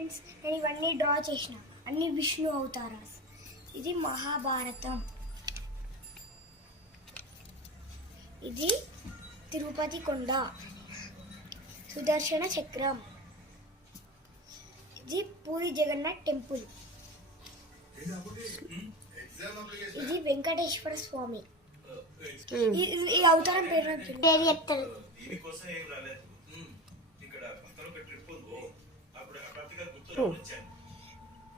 Friends, నేను ఇవన్నీ draw చేసిన అన్ని విష్ణు అవతారాస్. ఇది మహాభారతం, ఇది తిరుపతి కొండ, సుదర్శన చక్రం, ఇది పూరి జగన్నాథ్ టెంపుల్, ఇది వెంకటేశ్వర స్వామి. ఈ అవతారం పేరు చెప్తారు.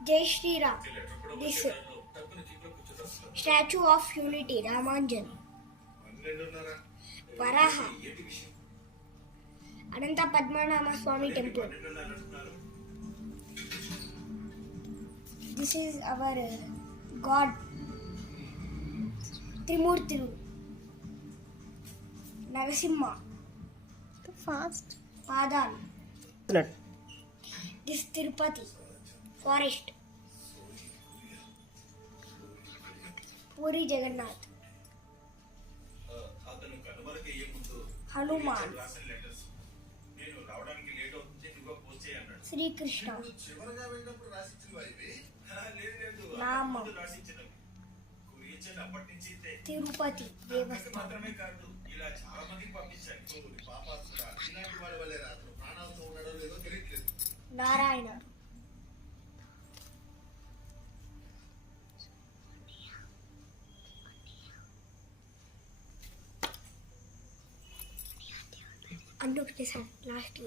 Jai Shriram. This statue of unity, రామాంజన్. Varaha, Ananta Padmanabha Swamy temple. This is our god త్రిమూర్తులు. నరసింహ, ఫాస్ట్ పాదాలు. This Tirupati forest. పూరి జగన్నాథ్. హనుమాన్. శ్రీకృష్ణ. నామం. తిరుపతి దేవస్థానం. నారాయణ. అన్నొకటి సార్ లాస్ట్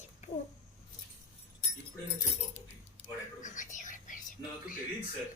చెప్పు. ఇప్పుడైనా చెప్పు. వాడు ఎక్కడ నాకు తెలియదు సార్.